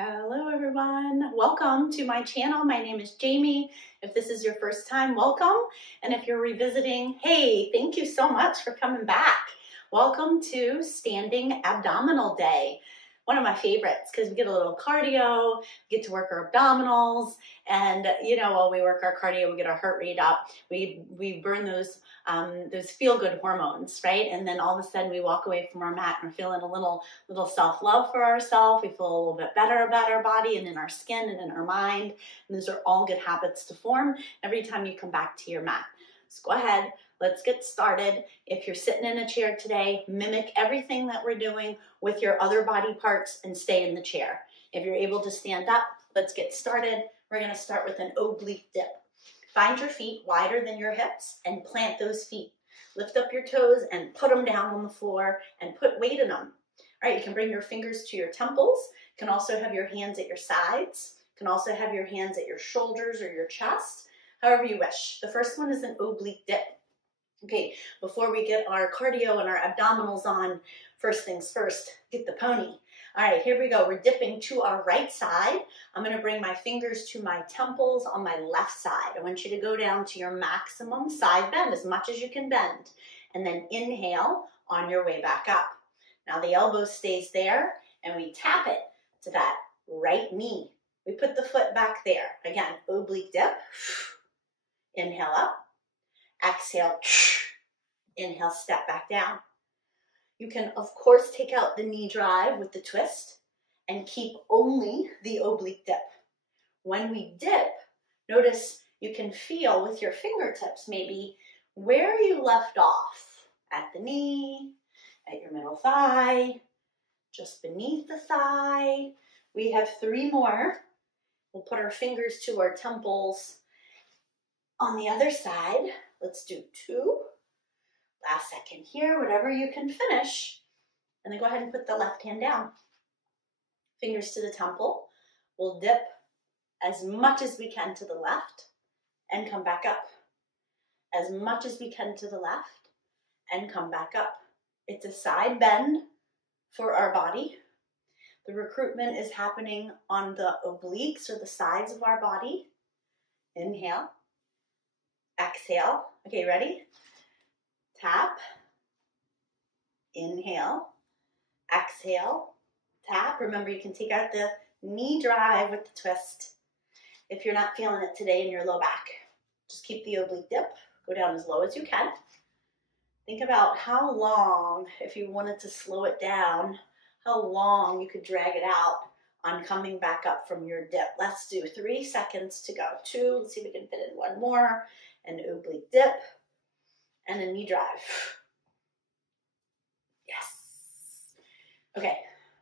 Hello everyone, welcome to my channel. My name is Jamie. If this is your first time, welcome. And if you're revisiting, hey, thank you so much for coming back. Welcome to Standing Abdominal Day. One of my favorites because we get a little cardio, get to work our abdominals, and while we work our cardio, we get our heart rate up. We burn those feel-good hormones, right? And then all of a sudden we walk away from our mat and we're feeling a little self-love for ourselves. We feel a little bit better about our body and in our skin and in our mind. And those are all good habits to form every time you come back to your mat. So go ahead, let's get started. If you're sitting in a chair today, mimic everything that we're doing with your other body parts and stay in the chair. If you're able to stand up, let's get started. We're gonna start with an oblique dip. Find your feet wider than your hips and plant those feet. Lift up your toes and put them down on the floor and put weight in them. All right, you can bring your fingers to your temples. You can also have your hands at your sides. You can also have your hands at your shoulders or your chest, however you wish. The first one is an oblique dip. Okay, before we get our cardio and our abdominals on, first things first, get the pony. All right, here we go. We're dipping to our right side. I'm going to bring my fingers to my temples on my left side. I want you to go down to your maximum side bend, as much as you can bend. And then inhale on your way back up. Now the elbow stays there, and we tap it to that right knee. We put the foot back there. Again, oblique dip. Inhale up. Exhale. Inhale, step back down. You can, of course, take out the knee drive with the twist and keep only the oblique dip. When we dip, notice you can feel with your fingertips maybe where you left off. At the knee, at your middle thigh, just beneath the thigh. We have 3 more. We'll put our fingers to our temples. On the other side, let's do 2. Last second here, whatever you can finish. And then go ahead and put the left hand down. Fingers to the temple. We'll dip as much as we can to the left and come back up. As much as we can to the left and come back up. It's a side bend for our body. The recruitment is happening on the obliques or the sides of our body. Inhale. Exhale. Okay, ready? Tap. Inhale. Exhale. Tap. Remember, you can take out the knee drive with the twist if you're not feeling it today in your low back. Just keep the oblique dip. Go down as low as you can. Think about how long, if you wanted to slow it down, how long you could drag it out on coming back up from your dip. Let's do 3 seconds to go. 2, let's see if we can fit in 1 more. An oblique dip and a knee drive. Yes. Okay,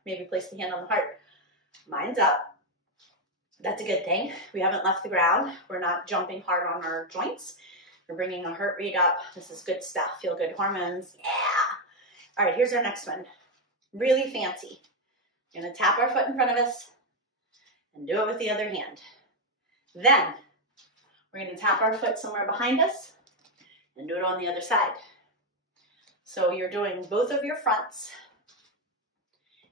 maybe place the hand on the heart. Mine's up. That's a good thing. We haven't left the ground. We're not jumping hard on our joints. We're bringing our heart rate up. This is good stuff. Feel good hormones. Yeah. All right, here's our next one. Really fancy. We're going to tap our foot in front of us and do it with the other hand. Then we're going to tap our foot somewhere behind us and do it on the other side. So you're doing both of your fronts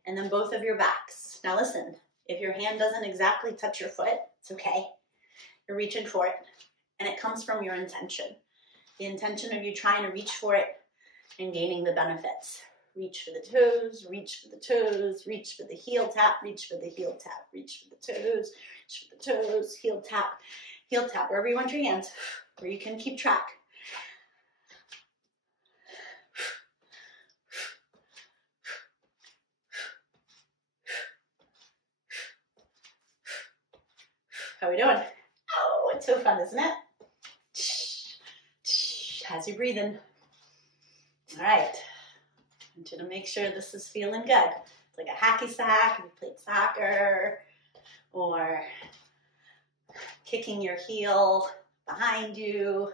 and then both of your backs. Now listen, if your hand doesn't exactly touch your foot, it's okay. You're reaching for it. And it comes from your intention. The intention of you trying to reach for it and gaining the benefits. Reach for the toes, reach for the toes, reach for the heel tap, reach for the heel tap, reach for the toes, reach for the toes, heel tap, wherever you want your hands, where you can keep track. How are we doing? Oh, it's so fun, isn't it? How's your breathing? All right. I want you to make sure this is feeling good. It's like a hacky sack if you played soccer, or kicking your heel behind you.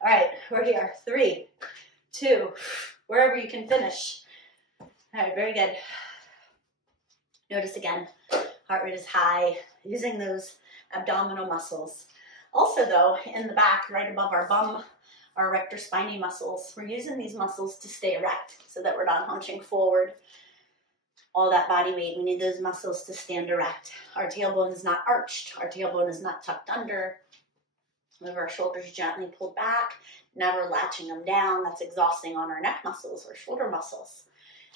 All right, we're here. 3, 2, wherever you can finish. All right, very good. Notice again, heart rate is high, using those abdominal muscles. Also though, in the back, right above our bum, our rector spinae muscles, we're using these muscles to stay erect so that we're not hunching forward. all that body weight. We need those muscles to stand erect. Our tailbone is not arched. Our tailbone is not tucked under. Move our shoulders gently pulled back, never latching them down. That's exhausting on our neck muscles or shoulder muscles.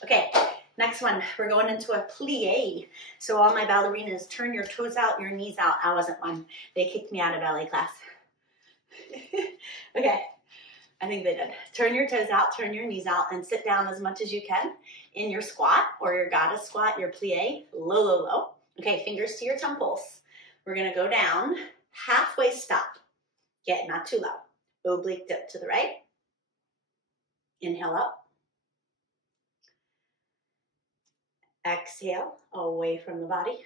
Okay, next one, we're going into a plie. So all my ballerinas, turn your toes out, your knees out. I wasn't one. They kicked me out of ballet class. Okay, I think they did. Turn your toes out, turn your knees out, and sit down as much as you can in your squat or your goddess squat, your plie, low, low, low. Okay, fingers to your temples. We're gonna go down, halfway stop. Get not too low. Oblique dip to the right. Inhale up. Exhale away from the body.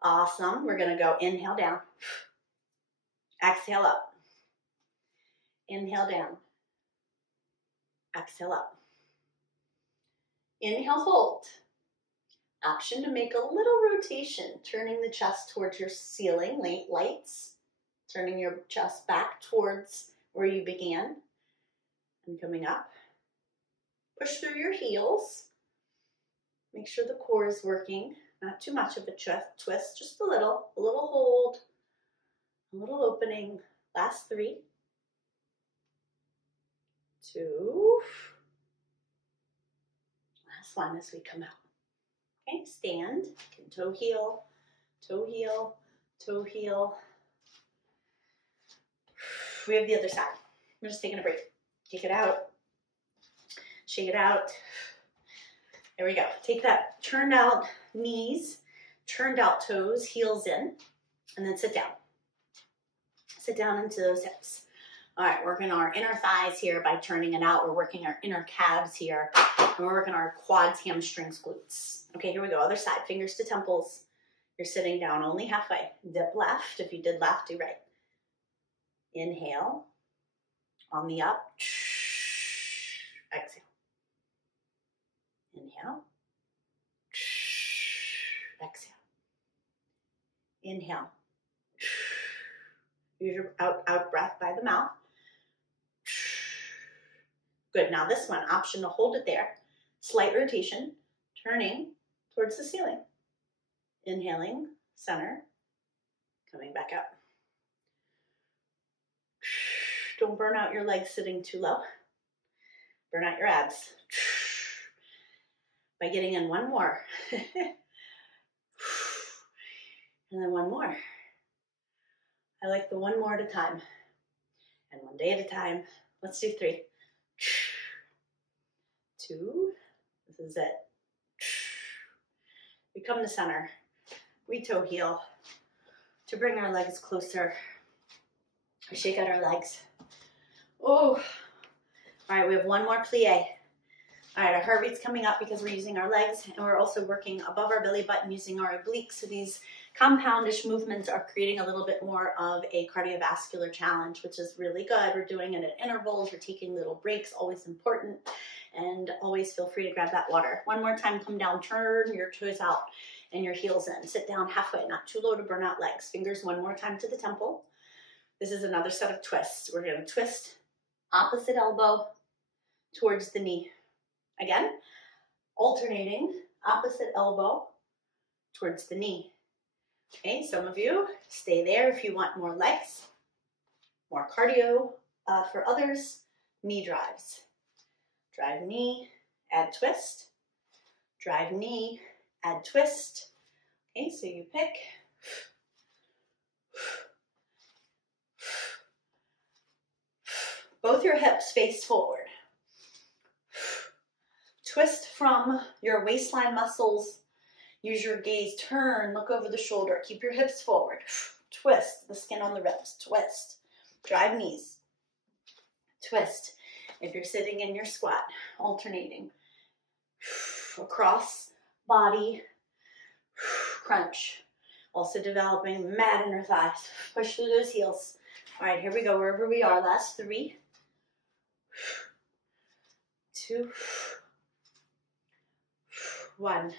Awesome. We're going to go inhale down. Exhale up. Inhale down. Exhale up. Inhale, hold. Option to make a little rotation, turning the chest towards your ceiling, lights. Turning your chest back towards where you began and coming up. Push through your heels. Make sure the core is working. Not too much of a twist, just a little hold, a little opening. Last 3, 2. Last one as we come out. Okay, stand, toe heel, toe heel, toe heel. We have the other side. We're just taking a break. Take it out. Shake it out. There we go. Take that turned out knees, turned out toes, heels in, and then sit down. Sit down into those hips. All right, working our inner thighs here by turning it out. We're working our inner calves here. And we're working our quads, hamstrings, glutes. Okay, here we go. Other side. Fingers to temples. You're sitting down only halfway. Dip left. If you did left, do right. Inhale. On the up. Exhale. Inhale. Exhale. Inhale. Use your out breath by the mouth. Good. Now this one, option to hold it there. Slight rotation, turning towards the ceiling. Inhaling, center, coming back up. Don't burn out your legs sitting too low. Burn out your abs. By getting in one more. And then one more. I like the one more at a time. And one day at a time. Let's do 3. 2. This is it. We come to center. We toe heel to bring our legs closer. We shake out our legs. Oh. All right, we have one more plie. All right, our heart rate's coming up because we're using our legs, and we're also working above our belly button using our obliques. So these compoundish movements are creating a little bit more of a cardiovascular challenge, which is really good. We're doing it at intervals. We're taking little breaks, always important. And always feel free to grab that water. One more time, come down, turn your toes out and your heels in. Sit down halfway, not too low to burn out legs. Fingers one more time to the temple. This is another set of twists. We're going to twist opposite elbow towards the knee. Again, alternating opposite elbow towards the knee. Okay, some of you stay there if you want more legs, more cardio. For others, knee drives. Drive knee, add twist. Drive knee, add twist. Okay, so you pick. Both your hips face forward. Twist from your waistline muscles. Use your gaze, turn, look over the shoulder. Keep your hips forward. Twist the skin on the ribs. Twist. Drive knees. Twist. If you're sitting in your squat, alternating. Across body. Crunch. Also developing mad inner thighs. Push through those heels. All right, here we go. Wherever we are. Last 3. 2. 1.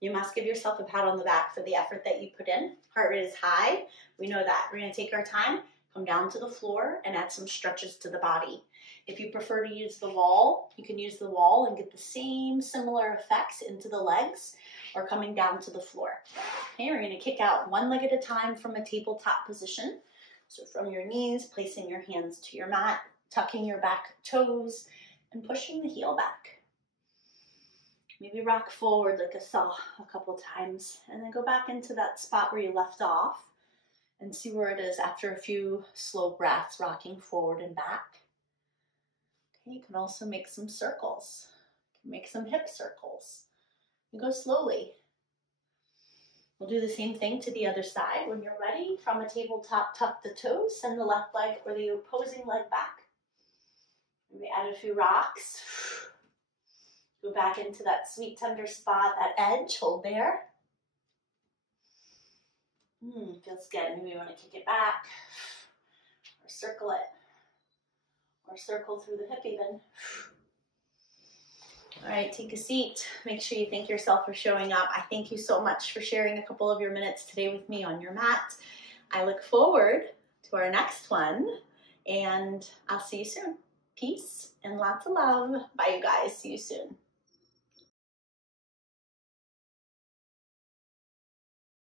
You must give yourself a pat on the back for the effort that you put in. Heart rate is high. We know that. We're going to take our time, come down to the floor, and add some stretches to the body. If you prefer to use the wall, you can use the wall and get the same similar effects into the legs or coming down to the floor. Okay, we're going to kick out one leg at a time from a tabletop position. So from your knees, placing your hands to your mat, tucking your back toes, and pushing the heel back. Maybe rock forward like a saw a couple times, and then go back into that spot where you left off and see where it is after a few slow breaths, rocking forward and back. Okay, you can also make some circles. Make some hip circles. And go slowly. We'll do the same thing to the other side. When you're ready, from a tabletop, tuck the toes, send the left leg or the opposing leg back. Maybe add a few rocks. Go back into that sweet tender spot, that edge, hold there. Feels good. Maybe you want to kick it back, or circle it, or circle through the hip even. All right, take a seat. Make sure you thank yourself for showing up. I thank you so much for sharing a couple of your minutes today with me on your mat. I look forward to our next one, and I'll see you soon. Peace and lots of love. Bye, you guys. See you soon.